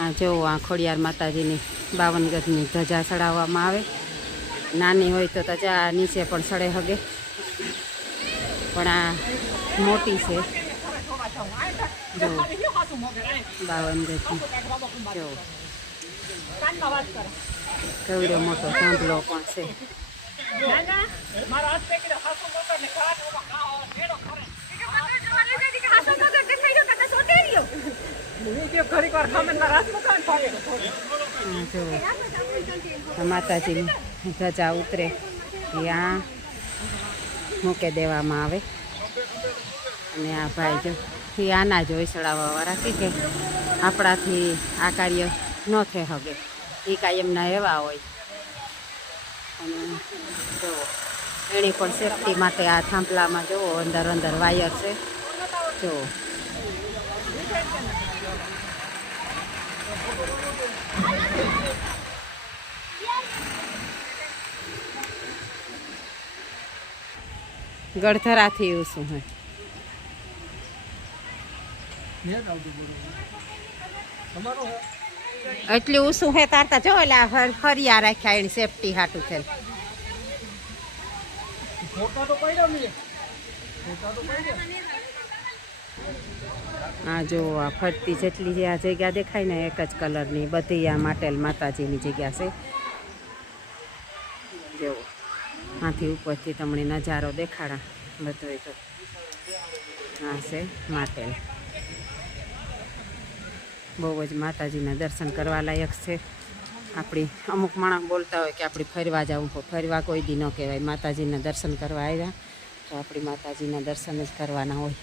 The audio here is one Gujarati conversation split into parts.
આ જો આ ખોડિયાર માતાજીની બાવન ગજની ધજા ચડાવવામાં આવે. નાની હોય તો ધજા નીચે પણ સડે હગે. પણ આ મોટી છે. જો, બાવન ગજની. જો. કેવડો મોટો થાંભલો પણ છે. માતાજીની ધજા ઉતરે. ત્યાં મૂકી દેવામાં આવે. અને આ ભાઈ જો આના જ હોય ચડાવવા વાળા કે આપણાથી આ કાર્ય ન થઈ શકે એ કાયમના એવા હોય. અને જુઓ એની પણ સેફટી માટે આ થાંભલામાં જુઓ અંદર અંદર વાયર છે. જુઓ ગળધરાથી એવું શું હોય એટલું ઊંસું હે તારતા જો એટલે ફરિયા રાખ્યા એની સેફટી હાટું થયેલ આ જો આ ફરતી જેટલી જે આ જગ્યા દેખાય ને એક જ કલરની બધી આ માટેલ માતાજીની જગ્યા છે. જેવો આથી ઉપરથી તમને નજારો દેખાડા. બધો તો આ છે માટેલ. બહુ જ માતાજીના દર્શન કરવા લાયક છે. આપણી અમુક માણસ બોલતા હોય કે આપણે ફરવા જવું ફરવા કોઈ દી ન કહેવાય. માતાજીના દર્શન કરવા આવ્યા તો આપણી માતાજીના દર્શન જ કરવાના હોય.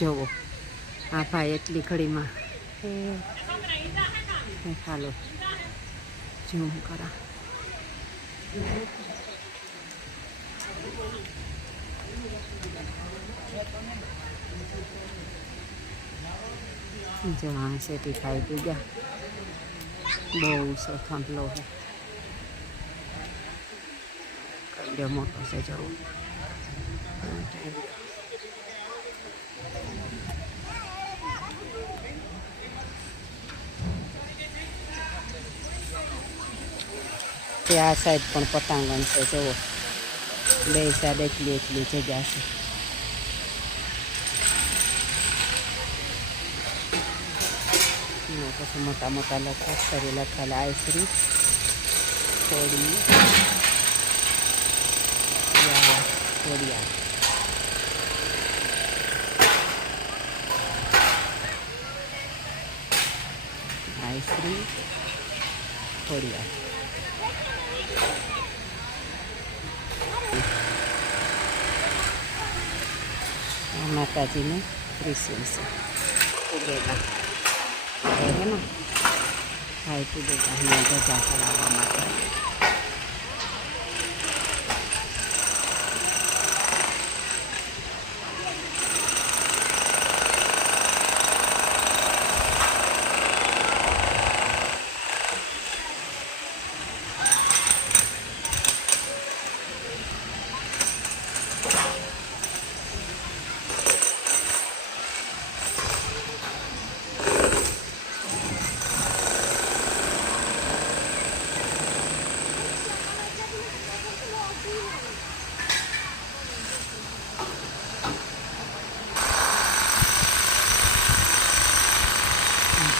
જોવો આ ભાઈ એટલી ઘડીમાં ચાલો હાલો. ઝૂમ કરા. જો આ શેટી ખાઈ પી ગયા. બહુ છે થાંભલો છે. કડ્યો મોટો છે જવું તે આ સાઈડ પણ પટાંગણ છે, જુઓ. બે સાઈડ એટલી એટલી જગ્યા છે. પછી મોટા મોટા લખા અક્ષરે લખેલા આયશ્રી થોડી થોડિયા આયશ્રી થોડિયા માતાજીને છે ઉગેલા Ayan o. Kahit ito, dahil nagagawa sa lawa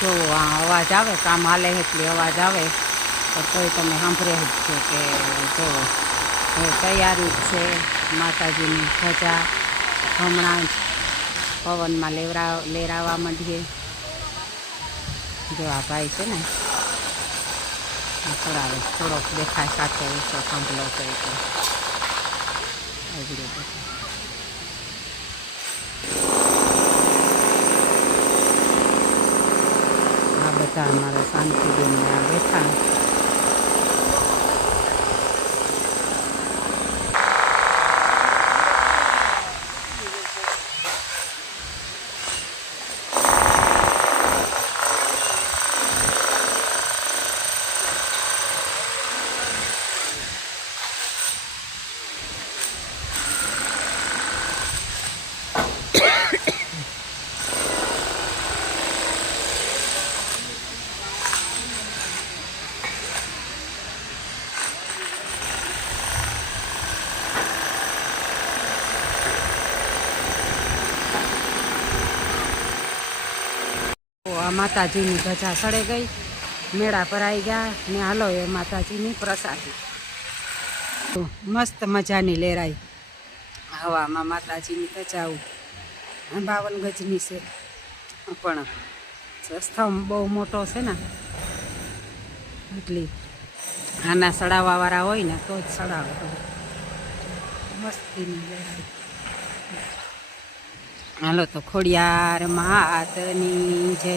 જો આ અવાજ આવે, કામ હાલે એટલી અવાજ આવે, તો તોય તમે સાંભળે જ છો કે જો એ તૈયારી જ છે માતાજીની ધજા. હમણાં જ પવનમાં લેવરા, લેરાવા માંડીએ. જો આ ભાઈ છે ને થોડા થોડોક દેખાય સાથે ઓછો સાંભળો તો. એવી રીતે આ બધા અમારા શાંતિબેન બેઠા તો આ માતાજીની ધજા સડે ગઈ. મેળા ભરાઈ ગયા ને હાલો એ માતાજીની પ્રસાદી. મસ્ત મજાની લેરાઈ. હવામાં માતાજીની ધજાઓ બાવન ગજની છે. પણ સ્તંભ બહુ મોટો છે ને. એટલી આના સડાવવાવાળા હોય ને તો જ સડાવે. મસ્તીની લેરાઈ. હાલો તો ખોડિયાર માતની જય.